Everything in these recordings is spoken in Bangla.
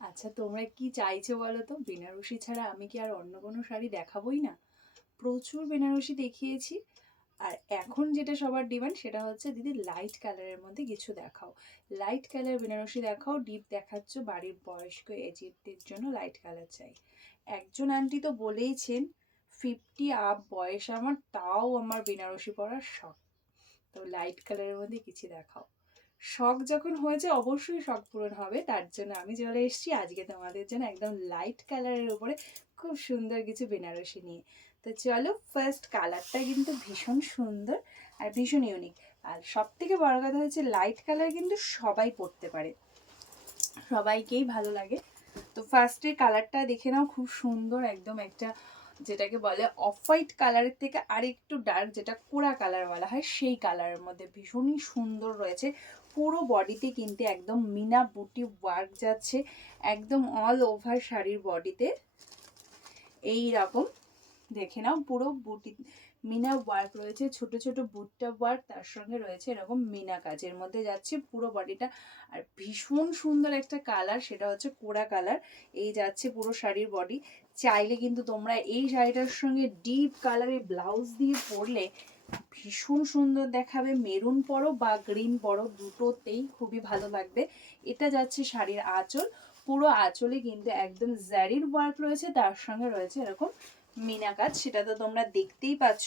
আচ্ছা, তোমরা কি চাইছো বলো তো? বেনারসি ছাড়া আমি কি আর অন্য কোনো শাড়ি দেখাবোই না? প্রচুর বেনারসি দেখিয়েছি। আর এখন যেটা সবার ডিমান্ড সেটা হচ্ছে, দিদি লাইট কালারের মধ্যে কিছু দেখাও। লাইট কালার বেনারসি দেখাও। ডিপ দেখাচ্ছ, বাড়ির বয়স্ক এজেডদের জন্য লাইট কালার চাই। একজন আন্টি তো বলেইছেন 50 আপ বয়স আমার, তাও আমার বেনারসি পরার শখ। তো লাইট কালারের মধ্যে কিছু দেখাও। শখ যখন হয়েছে অবশ্যই শখ পূরণ হবে, তার জন্য আমি চলে এসেছি আজকে তোমাদের জন্য একদম লাইট কালারের উপরে খুব সুন্দর কিছু বেনারসি নিয়ে। তো চলো, ফার্স্ট কালারটা কিন্তু ভীষণ সুন্দর আর ভীষণ ইউনিক। আর সব থেকে বড় কথা হচ্ছে লাইট কালার কিন্তু সবাই পরতে পারে, সবাইকেই ভালো লাগে। তো ফার্স্টে কালারটা দেখে নাও, খুব সুন্দর একদম একটা, যেটাকে বলে অফ হোয়াইট কালারের থেকে আর একটু ডার্ক, যেটা কোড়া কালার বলা হয়, সেই কালারের মধ্যে ভীষণই সুন্দর রয়েছে। পুরো বডিতে কিন্তু একদম মিনা বুটি ওয়ার্ক যাচ্ছে, একদম অল ওভার শাড়ির বডিতে এই রকম দেখে নাও। পুরো বুটি মিনা ওয়ার্ক রয়েছে, ছোট ছোট বুটটা ওয়ার্ক, তার সঙ্গে রয়েছে এরকম মিনা কাজের মধ্যে যাচ্ছে পুরো বডিটা। আর ভীষণ সুন্দর একটা কালার, সেটা হচ্ছে কোড়া কালার। এই যাচ্ছে পুরো শাড়ির বডি। চাইলে কিন্তু তোমরা এই শাড়িটার সঙ্গে ডিপ কালারের ব্লাউজ দিয়ে পরলে ভীষণ সুন্দর দেখাবে। মেরুন পরো বা গ্রিন পরো, দুটোতেই খুবই ভালো লাগবে। এটা যাচ্ছে শাড়ির আঁচল। পুরো আঁচলে কিন্তু একদম জারির ওয়ার্ক রয়েছে, তার সঙ্গে রয়েছে এরকম মিনা কাজ, সেটা তো তোমরা দেখতেই পাচ্ছ।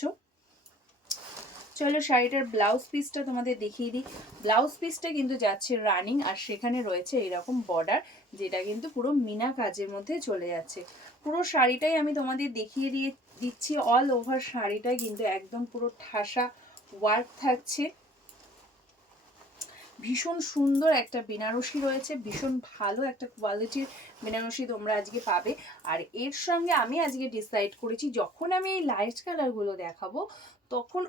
চলো শাড়িটার ব্লাউজ পিসটা তোমাদের দেখিয়ে দিই। ব্লাউজ পিসটা কিন্তু যাচ্ছে রানিং, আর সেখানে রয়েছে এরকম বর্ডার, যেটা কিন্তু পুরো মিনা কাজের মধ্যে চলে যাচ্ছে। পুরো শাড়িটাই আমি তোমাদের দেখিয়ে দিচ্ছি। অল ওভার শাড়িটাই কিন্তু একদম পুরো ঠাসা ওয়ার্ক থাকছে। ভীষণ সুন্দর একটা বেনারসি রয়েছে, ভীষণ ভালো একটা কোয়ালিটির বেনারসি তোমরা আজকে পাবে। আর এর সঙ্গে আমি আজকে ডিসাইড করেছি, যখন আমি এই লাইট কালারগুলো দেখাবো তখন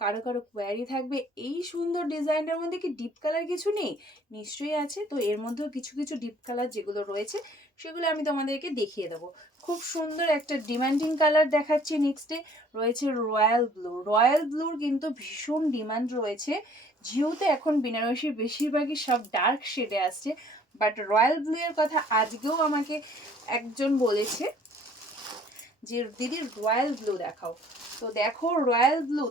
কারো কারো কোয়ারি থাকবে, এই সুন্দর ডিজাইনটার মধ্যে কি ডিপ কালার কিছু নেই? নিশ্চয়ই আছে। তো এর মধ্যেও কিছু কিছু ডিপ কালার যেগুলো রয়েছে সেগুলো আমি তোমাদেরকে দেখিয়ে দেবো। খুব সুন্দর একটা ডিমান্ডিং কালার দেখাচ্ছি। নেক্সটে রয়েছে রয়্যাল ব্লু। রয়্যাল ব্লুর কিন্তু ভীষণ ডিমান্ড রয়েছে, যেহেতু এখন বেনারসির বেশিরভাগই সব ডার্ক শেডে আসছে। বাট রয়্যাল ব্লু এর কথা আজকেও আমাকে একজন বলেছে যে দিদি রয়্যাল ব্লু দেখাও। তো দেখো রয়্যাল ব্লু,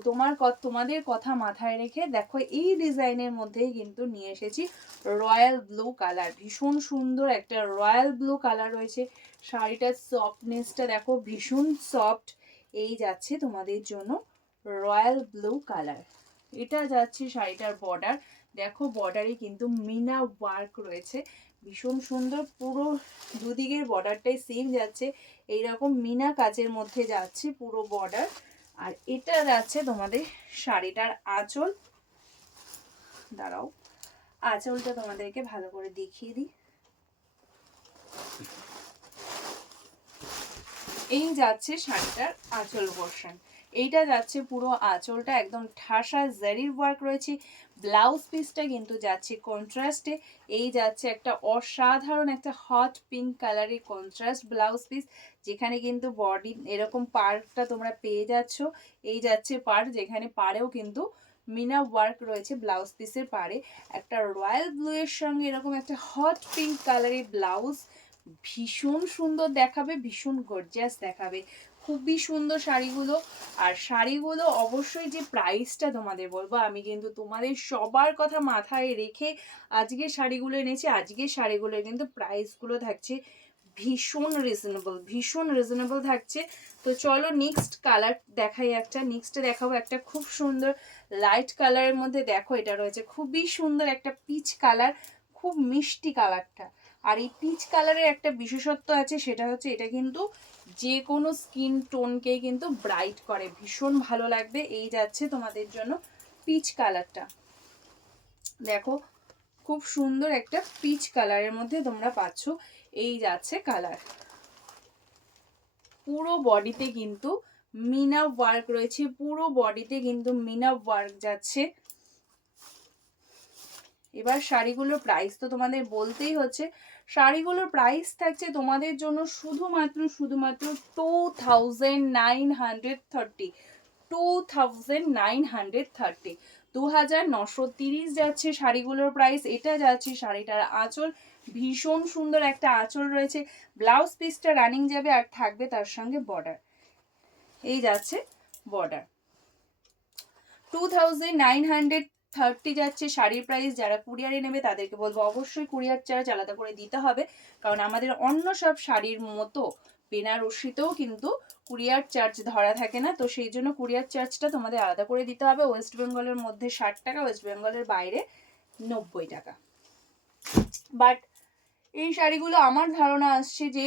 তোমাদের কথা মাথায় রেখে দেখো এই ডিজাইনের মধ্যেই কিন্তু নিয়ে এসেছি রয়্যাল ব্লু কালার। ভীষণ সুন্দর একটা রয়্যাল ব্লু কালার রয়েছে। শাড়িটার সফটনেসটা দেখো, ভীষণ সফট। এই যাচ্ছে তোমাদের জন্য রয়্যাল ব্লু কালার। এটা যাচ্ছে শাড়িটার বর্ডার। দেখো বর্ডারে কিন্তু মিনা ওয়ার্ক রয়েছে, ভীষণ সুন্দর। পুরো দুদিকের বর্ডারটাই সেম যাচ্ছে, এইরকম মিনা কাজের মধ্যে যাচ্ছে পুরো বর্ডার। আর এটা যাচ্ছে তোমাদের শাড়িটার আঁচল। দাঁড়াও, আঁচলটা তোমাদেরকে ভালো করে দেখিয়ে দিই। এই যাচ্ছে শাড়িটার আঁচল পোর্শন। এইটা যাচ্ছে পুরো আঁচলটা, একদম ঠাসা জারির ওয়ার্ক রয়েছে। ব্লাউজ পিসটা কিন্তু যাচ্ছে কন্ট্রাস্টে। এই যাচ্ছে একটা অসাধারণ একটা হট পিঙ্ক কালারের কন্ট্রাস্ট ব্লাউজ পিস, যেখানে কিন্তু বডি এরকম পার্টটা তোমরা পেয়ে যাচ্ছ। এই যাচ্ছে পার্ট, যেখানে পাড়েও কিন্তু মিনা ওয়ার্ক রয়েছে ব্লাউজ পিসের পাড়ে। একটা রয়্যাল ব্লু এর সঙ্গে এরকম একটা হট পিঙ্ক কালারের ব্লাউজ ভীষণ সুন্দর দেখাবে, ভীষণ গর্জিয়াস দেখাবে। খুবই সুন্দর শাড়িগুলো। আর শাড়িগুলো অবশ্যই যে প্রাইসটা তোমাদের বলবো, আমি কিন্তু তোমাদের সবার কথা মাথায় রেখে আজকে শাড়িগুলো এনেছি। আজকের শাড়িগুলোর কিন্তু প্রাইসগুলো থাকছে ভীষণ রিজনেবল, ভীষণ রিজনেবল থাকছে। তো চলো নেক্সট কালার দেখাই একটা। নেক্সটে দেখাবো একটা খুব সুন্দর লাইট কালারের মধ্যে। দেখো এটা রয়েছে খুবই সুন্দর একটা পিচ কালার, খুব মিষ্টি কালারটা। আর এই পিচ কালারের একটা বিশেষত্ব আছে, সেটা হচ্ছে এটা কিন্তু যে কোনো স্কিন টোনকে কিন্তু ব্রাইট করে, ভীষণ ভালো লাগবে। এই যাচ্ছে তোমাদের জন্য পিচ কালারটা। দেখো খুব সুন্দর একটা পিচ কালারের মধ্যে তোমরা পাচ্ছ। এই যাচ্ছে কালার। পুরো বডিতে কিন্তু মিনা ওয়ার্ক রয়েছে, পুরো বডিতে কিন্তু মিনা ওয়ার্ক যাচ্ছে। এবার শাড়িগুলোর প্রাইস তো তোমাদের বলতেই হচ্ছে। শাড়িগুলোর প্রাইস থাকছে তোমাদের জন্য শুধুমাত্র 2930, 2930, 2930 যাচ্ছে শাড়িগুলোর প্রাইস। এটা যাচ্ছে শাড়িটার আঁচল। ভীষণ সুন্দর একটা আঁচল রয়েছে, ব্লাউজ পিসটা রানিং যাবে আর থাকবে তার সঙ্গে বর্ডার। এই যাচ্ছে বর্ডার। 2930 যাচ্ছে শাড়ির প্রাইস। যারা কুরিয়ারে নেবে তাদেরকে বলবো অবশ্যই কুরিয়ার চার্জ আলাদা করে দিতে হবে, কারণ আমাদের অন্য সব শাড়ির মতো বেনারসিতেও কিন্তু কুরিয়ার চার্জ ধরা থাকে না, তো সেই জন্য কুরিয়ার চার্জটা তোমাদের আলাদা করে দিতে হবে। ওয়েস্ট বেঙ্গলের মধ্যে 60 টাকা, ওয়েস্ট বেঙ্গলের বাইরে 90 টাকা। বাট এই শাড়িগুলো আমার ধারণা আসছে যে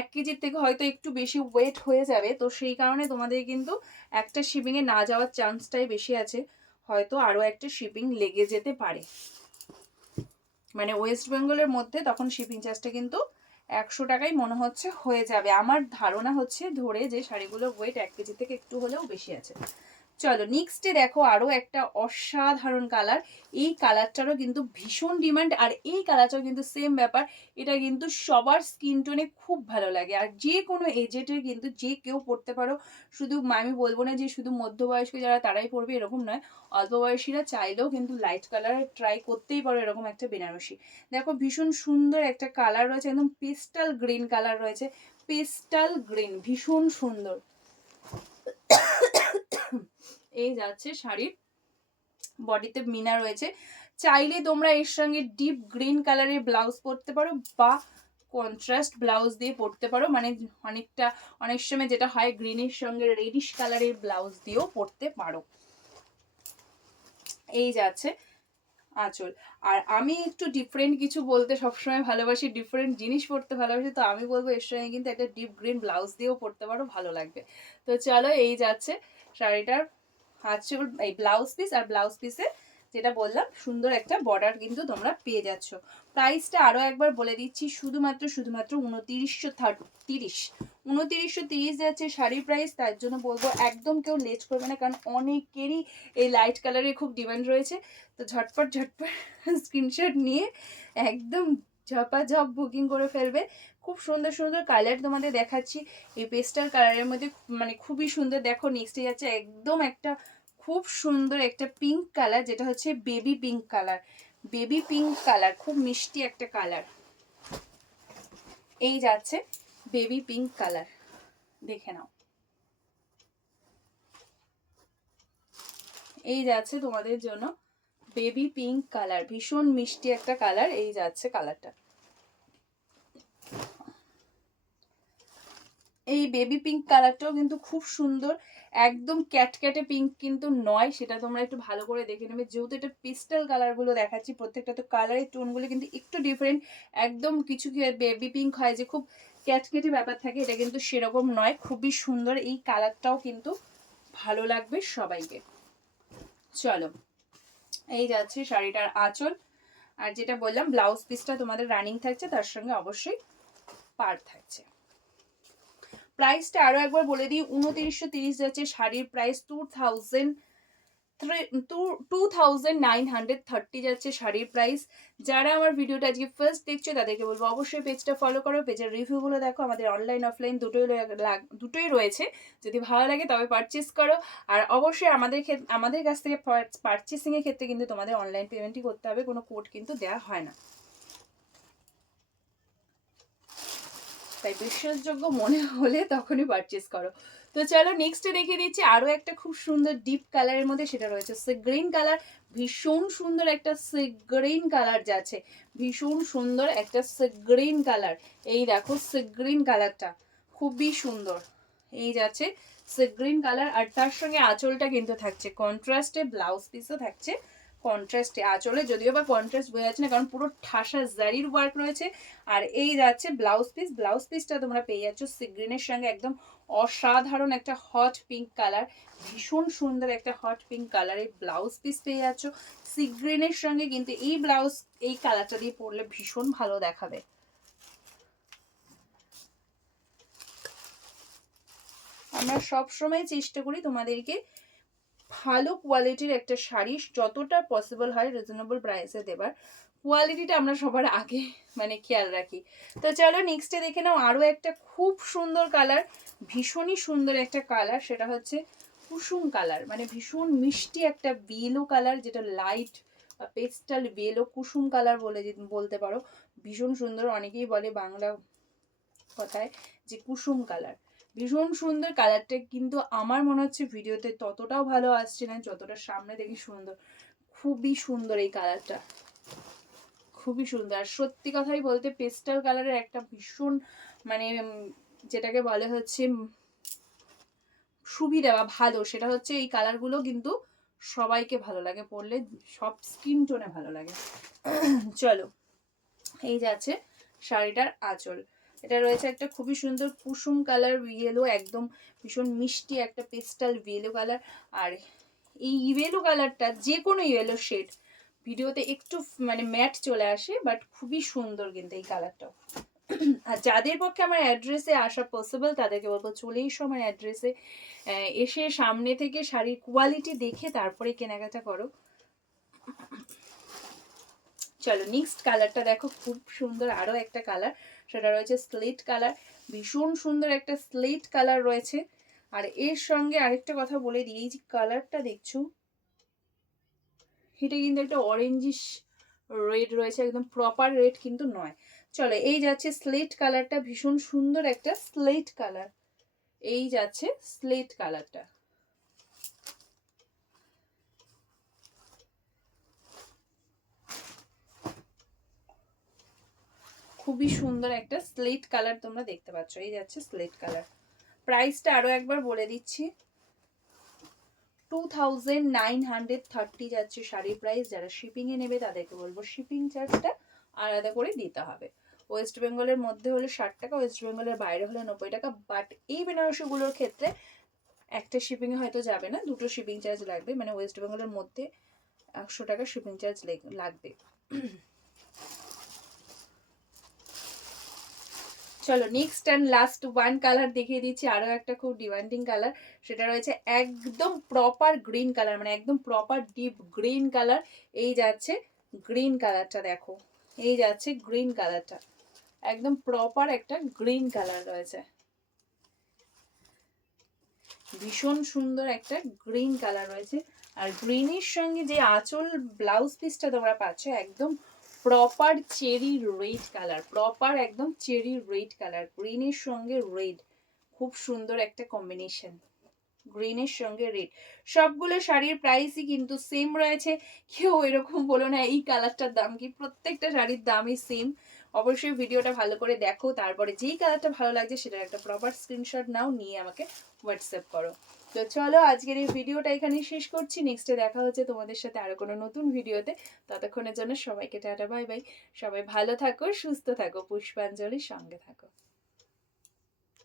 1 কেজির থেকে হয়তো একটু বেশি ওয়েট হয়ে যাবে, তো সেই কারণে তোমাদের কিন্তু একটা শিপিংয়ে না যাওয়ার চান্সটাই বেশি আছে, হয়তো আরও একটা শিপিং লেগে যেতে পারে। মানে ওয়েস্ট বেঙ্গলের মধ্যে তখন শিপিং চার্জটা কিন্তু 100 টাকাই মনে হচ্ছে হয়ে যাবে, আমার ধারণা হচ্ছে ধরে যে শাড়িগুলোর ওয়েট 1 কেজি থেকে একটু হলেও বেশি আছে। চলো নেক্সটে দেখো আরও একটা অসাধারণ কালার। এই কালারটারও কিন্তু ভীষণ ডিমান্ড, আর এই কালারটাও কিন্তু সেম ব্যাপার, এটা কিন্তু সবার স্কিন টোনে খুব ভালো লাগে, আর যে কোনো এজেটের কিন্তু যে কেউ পরতে পারো। শুধু আমি বলবো না যে শুধু মধ্যবয়স্ক যারা তারাই পরবে, এরকম নয়, অল্প বয়সীরা চাইলেও কিন্তু লাইট কালার ট্রাই করতেই পারো এরকম একটা বেনারসি। দেখো ভীষণ সুন্দর একটা কালার রয়েছে, একদম পেস্টাল গ্রিন কালার রয়েছে, পেস্টাল গ্রিন ভীষণ সুন্দর। এই যাচ্ছে শাড়ির বডিতে মিনা রয়েছে, চাইলে তোমরা এর সঙ্গে ডিপ গ্রিন কালারের ব্লাউজ পরতে পারো বা কন্ট্রাস্ট ব্লাউজ দিয়ে পরতে পারো, মানে অনেক সময় যেটা হয় গ্রিনের সঙ্গে রেডিশ কালারের ব্লাউজ দিয়েও পরতে পারো। এই যাচ্ছে আঁচল। আর আমি একটু ডিফারেন্ট কিছু বলতে সবসময় ভালোবাসি, ডিফারেন্ট জিনিস পরতে ভালোবাসি, তো আমি বলবো এর সঙ্গে কিন্তু একটা ডিপ গ্রিন ব্লাউজ দিয়েও পরতে পারো, ভালো লাগবে। তো চলো এই যাচ্ছে শাড়িটার আঁচল, এই ব্লাউজ পিস, আর ব্লাউজ পিসে যেটা বললাম সুন্দর একটা বর্ডার কিন্তু তোমরা পেয়ে যাচ্ছ। প্রাইসটা আরও একবার বলে দিচ্ছি, শুধুমাত্র 2930 যাচ্ছে শাড়ির প্রাইস। তার জন্য বলবো একদম কেউ লেট করবে না, কারণ অনেকেরই এই লাইট কালারের খুব ডিমান্ড রয়েছে, তো ঝটপট স্ক্রিনশট নিয়ে একদম ঝপাঝপ বুকিং করে ফেলবে। খুব সুন্দর সুন্দর কালার তোমাদের দেখাচ্ছি, এই পেস্টাল কালারের মধ্যে মানে খুবই সুন্দর। দেখো নেক্সটে যাচ্ছে একদম একটা খুব সুন্দর একটা পিঙ্ক কালার, যেটা হচ্ছে baby pink colour, baby pink colour, খুব মিষ্টি একটা কালার। এই যাচ্ছে বেবি পিঙ্ক কালার, দেখে নাও। এই যাচ্ছে তোমাদের জন্য বেবি পিঙ্ক কালার, ভীষণ মিষ্টি একটা কালার। এই যাচ্ছে কালারটা, এই বেবি পিঙ্ক কালারটাও কিন্তু খুব সুন্দর, একদম ক্যাটক্যাটে পিঙ্ক কিন্তু নয়, সেটা তোমরা একটু ভালো করে দেখে নেবে। যেহেতু এটা পেস্টাল কালারগুলো দেখাচ্ছি, প্রত্যেকটা তো কালারের টোনগুলো কিন্তু একটু ডিফারেন্ট, একদম কিছু বেবি পিঙ্ক হয় যে খুব ক্যাটক্যাটে ব্যাপার থাকে, এটা কিন্তু সেরকম নয়, খুবই সুন্দর। এই কালারটাও কিন্তু ভালো লাগবে সবাইকে। চলো এই যাচ্ছে শাড়িটার আঁচল, আর যেটা বললাম ব্লাউজ পিসটা তোমাদের রানিং থাকছে, তার সঙ্গে অবশ্যই পার থাকছে। প্রাইসটা আরও একবার বলে দিই, 2930 যাচ্ছে শাড়ির প্রাইস, 2930 যাচ্ছে শাড়ির প্রাইস। যারা আমার ভিডিওটা আজকে ফার্স্ট দেখছো তাদেরকে বলবো অবশ্যই পেজটা ফলো করো, পেজের রিভিউগুলো দেখো, আমাদের অনলাইন অফলাইন দুটোই রয়েছে। যদি ভালো লাগে তবে পারচেস করো, আর অবশ্যই আমাদের কাছ থেকে পারচেসিংয়ের ক্ষেত্রে কিন্তু তোমাদের অনলাইন পেমেন্টই করতে হবে, কোনো কোড কিন্তু দেওয়া হয় না, তাই বিশ্বাসযোগ্য মনে হলে তখনই পারচেস করো। তো চলো নেক্সটে দেখিয়ে দিচ্ছি আরও একটা খুব সুন্দর ডিপ কালারের মধ্যে, সেটা রয়েছে সি গ্রিন কালার, ভীষণ সুন্দর একটা সি গ্রিন কালার যাচ্ছে, ভীষণ সুন্দর একটা সি গ্রিন কালার। এই দেখো সি গ্রিন কালারটা খুবই সুন্দর, এই যাচ্ছে সি গ্রিন কালার, আর তার সঙ্গে আঁচলটা কিন্তু থাকছে কন্ট্রাস্টে, ব্লাউজ পিসও থাকছে কন্ট্রাস্টে। আঁচলে যদিও বা কন্ট্রাস্ট বোঝা যাচ্ছে না, কারণ পুরো ঠাসা জারির ওয়ার্ক রয়েছে। আর এই যাচ্ছে ব্লাউজ পিস, ব্লাউজ পিসটা তোমরা পেয়ে যাচ্ছ সি গ্রিনের সঙ্গে একদম অসাধারণ একটা হট পিঙ্ক কালার, ভীষণ সুন্দর একটা হট পিঙ্ক কালারের ব্লাউজ পিস পেয়ে যাচ্ছ সি গ্রিনের সঙ্গে। কিন্তু এই কালারটা দিয়ে পরলে ভীষণ ভালো দেখাবে। আমরা সব সময় চেষ্টা করি তোমাদেরকে ভালো কোয়ালিটির একটা শাড়ি যতটা পসিবল হয় রিজনেবল প্রাইসে দেবার, কোয়ালিটিটা আমরা সবার আগে মানে খেয়াল রাখি। তো চলো নেক্সটে দেখে নাও আরও একটা খুব সুন্দর কালার, ভীষণই সুন্দর একটা কালার, সেটা হচ্ছে কুসুম কালার, মানে ভীষণ মিষ্টি একটা বেলো কালার, যেটা লাইট পেস্টাল বেলো কুসুম কালার বলতে পারো, ভীষণ সুন্দর। অনেকেই বলে বাংলা কথায় যে কুসুম কালার, ভীষণ সুন্দর কালারটা, কিন্তু আমার মনে হচ্ছে ভিডিওতে ততটাও ভালো আসছে না যতটা সামনে দেখি সুন্দর। খুবই সুন্দর এই কালারটা, খুবই সুন্দর। আর সত্যি কথাই বলতে পেস্টাল কালারের একটা ভীষণ মানে যেটাকে বলে হচ্ছে সুবিধা বা ভালো, সেটা হচ্ছে এই কালারগুলো কিন্তু সবাইকে ভালো লাগে পরলে, সব স্কিন টোনে ভালো লাগে। চলো, এই যাচ্ছে শাড়িটার আঁচল। এটা রয়েছে একটা খুবই সুন্দর কুসুম কালার ইয়েলো, একদম ভীষণ মিষ্টি একটা পেস্টাল ইয়েলো কালার। আর এই ইয়েলো কালারটা যে কোনো ইয়েলো শেড ভিডিওতে একটু মানে ম্যাট চলে আসে, বাট খুবই সুন্দর কিন্তু এই কালারটাও। আর যাদের পক্ষে আমার অ্যাড্রেসে আসা পসিবল তাদেরকে বলবো চলে এসো আমার অ্যাড্রেসে, এসে সামনে থেকে শাড়ির কোয়ালিটি দেখে তারপরে কেনাকাটা করো। চলো নেক্সট কালারটা দেখো, খুব সুন্দর আরো একটা কালার, সেটা রয়েছে স্লেট কালার। ভীষণ সুন্দর একটা স্লেট কালার রয়েছে। আর এর সঙ্গে আরেকটা কথা বলে দিই, এই যে কালারটা দেখছো এটা কিন্তু একটা অরেঞ্জিশ রেড রয়েছে, একদম প্রপার রেড কিন্তু নয়। চলো, এই যাচ্ছে স্লেট কালারটা, ভীষণ সুন্দর একটা স্লেট কালার। এই যাচ্ছে স্লেট কালারটা, খুবই সুন্দর একটা স্লেট কালার তোমরা দেখতে পাচ্ছ। এই যাচ্ছে স্লেট কালার। প্রাইসটা আরো একবার বলে দিচ্ছি, 2930 যাচ্ছে শাড়ির প্রাইস। যারা শিপিংয়ে নেবে তাদেরকে বলবো শিপিং চার্জটা আলাদা করে দিতে হবে। ওয়েস্ট বেঙ্গলের মধ্যে হলে 60 টাকা, ওয়েস্ট বেঙ্গলের বাইরে হলে 90 টাকা। বাট এই বেনারসিগুলোর ক্ষেত্রে একটা শিপিংয়ে হয়তো যাবে না, দুটো শিপিং চার্জ লাগবে, মানে ওয়েস্ট বেঙ্গলের মধ্যে 100 টাকা শিপিং চার্জ লাগবে। চলো next and last one colour দেখিয়ে দিচ্ছি, আরো একটা খুব ডিমান্ডিং কালার, সেটা রয়েছে একদম প্রপার গ্রিন কালার, মানে একদম প্রপার ডিপ গ্রিন কালার। এই যাচ্ছে গ্রিন কালারটা, দেখো এই যাচ্ছে গ্রিন কালারটা, একদম প্রপার একটা গ্রিন কালার রয়েছে, ভীষণ সুন্দর একটা গ্রিন কালার রয়েছে। আর গ্রিনের সঙ্গে যে আঁচল ব্লাউজ পিসটা তোমরা পাচ্ছ একদম proper cherry red colour, proper একদম চেরি রেড কালার, গ্রিনের সঙ্গে রেড, খুব সুন্দর একটা কম্বিনেশন, গ্রিনের সঙ্গে রেড। সবগুলো শাড়ির প্রাইসই কিন্তু সেম রয়েছে, কেউ এরকম বলো না এই কালারটার দাম কি, প্রত্যেকটা শাড়ির দামই সেম। অবশ্যই ভিডিওটা ভালো করে দেখো, তারপরে যেই কালারটা ভালো লাগছে সেটার একটা প্রপার স্ক্রিনশট নাও, নিয়ে আমাকে হোয়াটসঅ্যাপ করো। তো চলো আজকের এই ভিডিওটা এখানেই শেষ করছি, নেক্সটে দেখা হচ্ছে তোমাদের সাথে আরো কোনো নতুন ভিডিওতে। ততক্ষণের জন্য সবাইকে টাটা বাই বাই। সবাই ভালো থাকো, সুস্থ থাকো, পুষ্পাঞ্জলির সঙ্গে থাকো।